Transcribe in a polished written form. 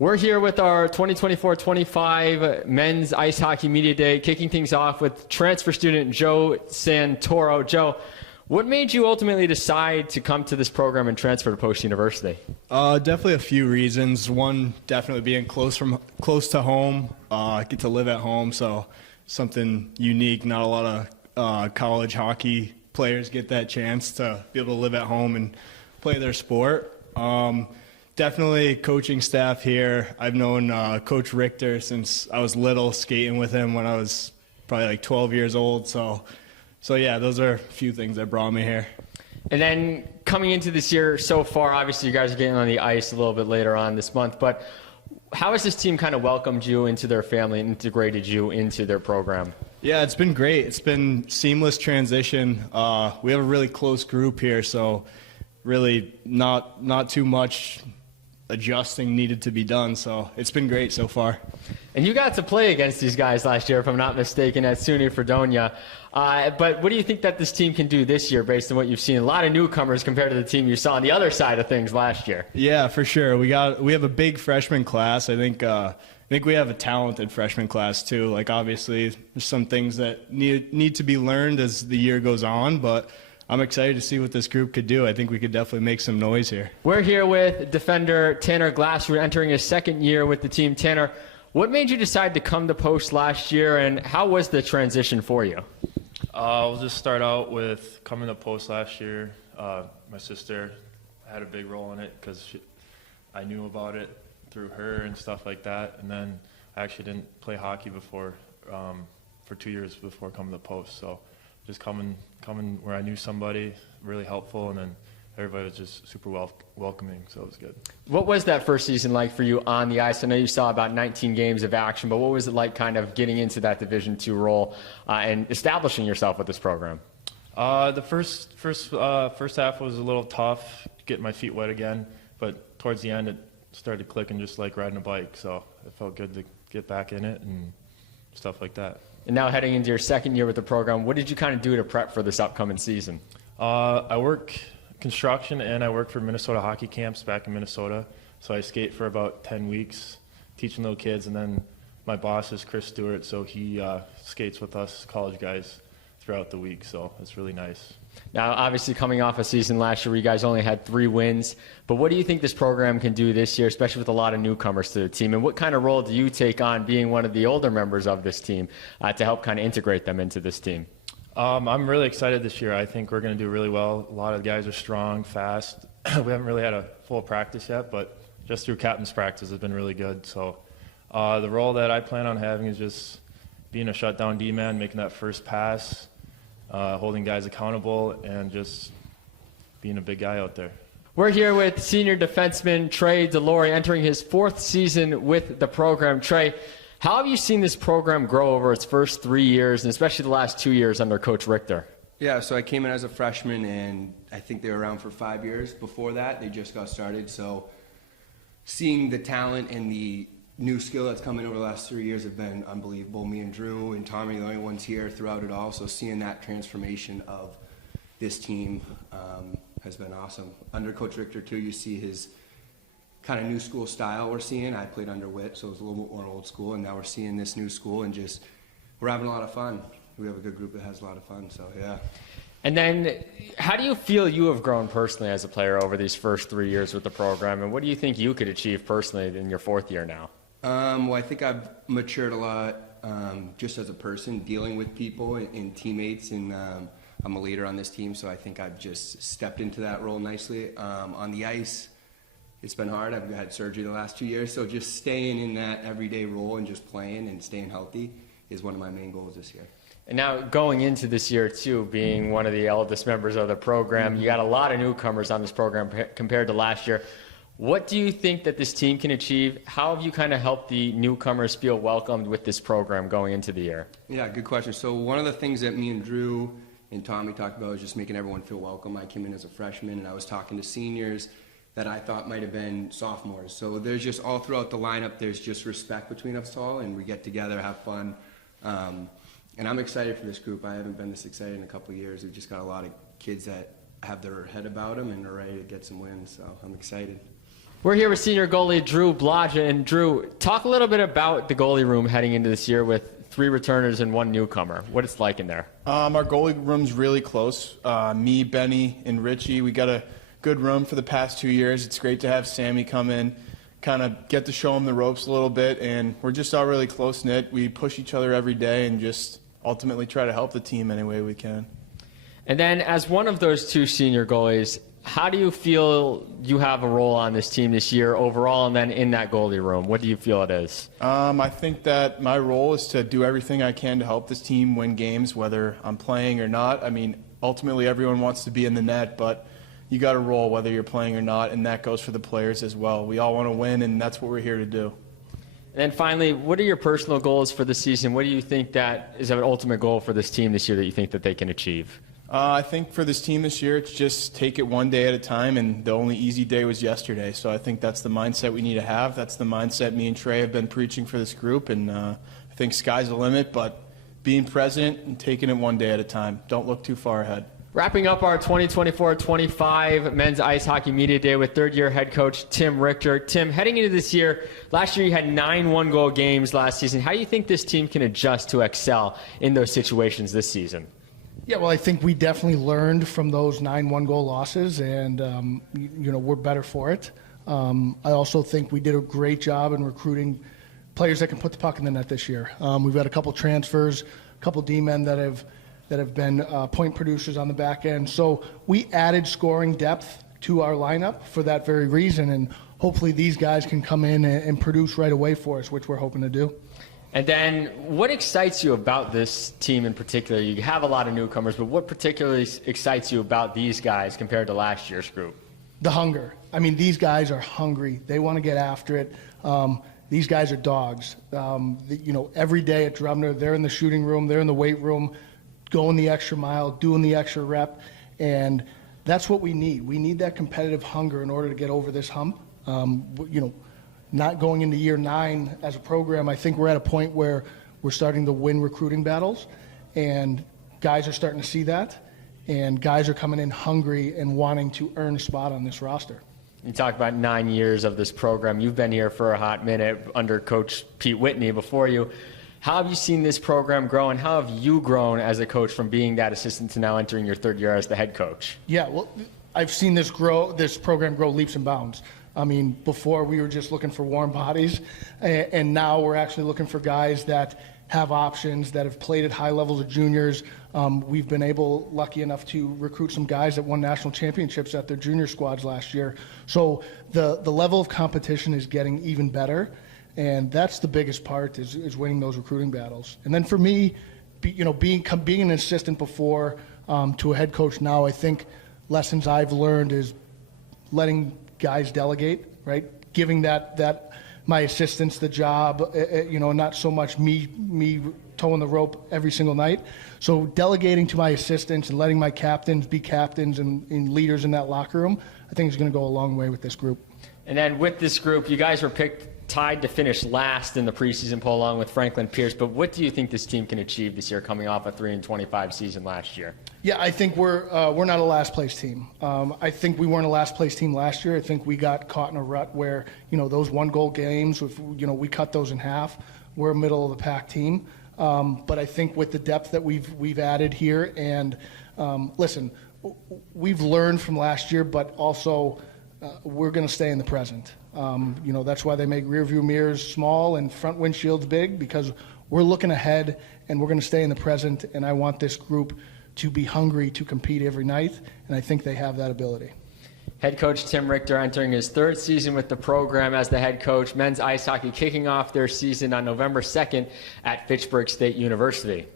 We're here with our 2024-25 Men's Ice Hockey Media Day, kicking things off with transfer student Joe Santoro. Joe, what made you ultimately decide to come to this program and transfer to Post University? Definitely a few reasons. One, definitely being close to home. I get to live at home, so something unique. Not a lot of college hockey players get that chance to be able to live at home and play their sport. Definitely coaching staff here. I've known Coach Richter since I was little, skating with him when I was probably like 12 years old. So yeah, those are a few things that brought me here. And then coming into this year so far, obviously you guys are getting on the ice a little bit later on this month, but how has this team kind of welcomed you into their family and integrated you into their program? Yeah, it's been great. It's been seamless transition. We have a really close group here, so really not too much adjusting needed to be done, so it's been great so far. And you got to play against these guys last year, if I'm not mistaken, at SUNY Fredonia. But what do you think that this team can do this year based on what you've seen? A lot of newcomers compared to the team you saw on the other side of things last year. Yeah, for sure. We have a big freshman class. I think we have a talented freshman class too. Like obviously there's some things that need to be learned as the year goes on, but I'm excited to see what this group could do. I think we could definitely make some noise here. We're here with defender Tanner Glass. We're entering his second year with the team. Tanner, what made you decide to come to Post last year, and how was the transition for you? I'll just start out with coming to Post last year. My sister had a big role in it because I knew about it through her and stuff like that. And then I actually didn't play hockey before for 2 years before coming to Post. So just coming where I knew somebody, really helpful, and then everybody was just super welcoming, so it was good. What was that first season like for you on the ice? I know you saw about 19 games of action, but what was it like kind of getting into that Division II role and establishing yourself with this program? The first half was a little tough, getting my feet wet again, but towards the end it started clicking just like riding a bike, so it felt good to get back in it and stuff like that. And now heading into your second year with the program, what did you kind of do to prep for this upcoming season? I work construction and I work for Minnesota hockey camps back in Minnesota. So I skate for about 10 weeks, teaching little kids, and then my boss is Chris Stewart, so he skates with us college guys throughout the week, so it's really nice. Now, obviously coming off a season last year where you guys only had 3 wins, but what do you think this program can do this year, especially with a lot of newcomers to the team? And what kind of role do you take on being one of the older members of this team to help kind of integrate them into this team? I'm really excited this year. I think we're going to do really well. A lot of the guys are strong, fast. We haven't really had a full practice yet, but just through captain's practice has been really good. So the role that I plan on having is just being a shutdown D-man, making that first pass, holding guys accountable, and just being a big guy out there. We're here with senior defenseman Trey Delory, entering his 4th season with the program. Trey, how have you seen this program grow over its first 3 years, and especially the last 2 years under Coach Richter? Yeah, so I came in as a freshman, and I think they were around for 5 years before that. They just got started, so seeing the talent and the new skill that's come in over the last 3 years have been unbelievable. Me and Drew and Tommy are the only ones here throughout it all, so seeing that transformation of this team has been awesome. Under Coach Richter, too, you see his kind of new school style we're seeing. I played under Witt, so it was a little bit more old school, and now we're seeing this new school, and just we're having a lot of fun. We have a good group that has a lot of fun, so yeah. And then how do you feel you have grown personally as a player over these first 3 years with the program, and what do you think you could achieve personally in your 4th year now? Well, I think I've matured a lot just as a person, dealing with people and teammates, and I'm a leader on this team, so I think I've just stepped into that role nicely. On the ice, it's been hard. I've had surgery the last 2 years, so just staying in that everyday role and just playing and staying healthy is one of my main goals this year. And now going into this year, too, being one of the eldest members of the program, you got a lot of newcomers on this program compared to last year. What do you think that this team can achieve? How have you kind of helped the newcomers feel welcomed with this program going into the year? Yeah, good question. So one of the things that me and Drew and Tommy talked about was just making everyone feel welcome. I came in as a freshman, and I was talking to seniors that I thought might have been sophomores. So there's just all throughout the lineup, there's just respect between us all, and we get together, have fun. And I'm excited for this group. I haven't been this excited in a couple of years. We've just got a lot of kids that have their head about them and are ready to get some wins, so I'm excited. We're here with senior goalie Drew Blodgett. And Drew, talk a little bit about the goalie room heading into this year with 3 returners and 1 newcomer. What it's like in there? Our goalie room's really close. Me, Benny, and Richie, we got a good room for the past 2 years. It's great to have Sammy come in, kind of get to show him the ropes a little bit, and we're just all really close-knit. We push each other every day and just ultimately try to help the team any way we can. And then as one of those 2 senior goalies, how do you feel you have a role on this team this year overall, and then in that goalie room? What do you feel it is? I think that my role is to do everything I can to help this team win games, whether I'm playing or not. I mean, ultimately everyone wants to be in the net, but you got to roll whether you're playing or not, and that goes for the players as well. We all want to win, and that's what we're here to do. And then finally, what are your personal goals for the season? What do you think that is an ultimate goal for this team this year that you think that they can achieve? I think for this team this year, it's just take it one day at a time, and the only easy day was yesterday. So I think that's the mindset we need to have. That's the mindset me and Trey have been preaching for this group, and I think sky's the limit, but being present and taking it one day at a time. Don't look too far ahead. Wrapping up our 2024-25 Men's Ice Hockey Media Day with third-year head coach Tim Richter. Tim, heading into this year, last year you had 9 one-goal games last season. How do you think this team can adjust to excel in those situations this season? Yeah, well, I think we definitely learned from those 9 one-goal losses, and we're better for it. I also think we did a great job in recruiting players that can put the puck in the net this year. We've had a couple transfers, a couple D-men that have been point producers on the back end. So we added scoring depth to our lineup for that very reason, and hopefully these guys can come in and produce right away for us, which we're hoping to do. And then what excites you about this team in particular? You have a lot of newcomers, but what particularly excites you about these guys compared to last year's group? The hunger. I mean, these guys are hungry. They want to get after it. These guys are dogs. Every day at Drumner, they're in the shooting room, they're in the weight room, going the extra mile, doing the extra rep, and that's what we need. We need that competitive hunger in order to get over this hump. Not going into year 9 as a program, I think we're at a point where we're starting to win recruiting battles, and guys are starting to see that, and guys are coming in hungry and wanting to earn a spot on this roster. You talk about 9 years of this program. You've been here for a hot minute under Coach Pete Whitney before you. How have you seen this program grow, and how have you grown as a coach from being that assistant to now entering your 3rd year as the head coach? Yeah, well, I've seen this program grow leaps and bounds. I mean, before we were just looking for warm bodies, and now we're actually looking for guys that have options, that have played at high levels of juniors. We've been lucky enough to recruit some guys that won national championships at their junior squads last year. So the level of competition is getting even better, and that's the biggest part is winning those recruiting battles. And then for me, being an assistant before to a head coach now, I think lessons I've learned is letting guys delegate, right? Giving that my assistants the job, not so much me towing the rope every single night. So delegating to my assistants and letting my captains be captains and leaders in that locker room, I think is going to go a long way with this group. And then with this group, you guys were tied to finish last in the preseason poll along with Franklin Pierce, but what do you think this team can achieve this year coming off a 3-25 season last year? Yeah, I think we're not a last place team. I think we weren't a last place team last year. I think we got caught in a rut where, those 1-goal games, we cut those in half. We're a middle of the pack team. But I think with the depth that we've added here, and listen, we've learned from last year, but also we're going to stay in the present. That's why they make rear view mirrors small and front windshields big, because we're looking ahead and we're going to stay in the present. And I want this group to be hungry to compete every night, and I think they have that ability. Head coach Tim Richter entering his 3rd season with the program as the head coach. Men's ice hockey kicking off their season on November 2nd at Fitchburg State University.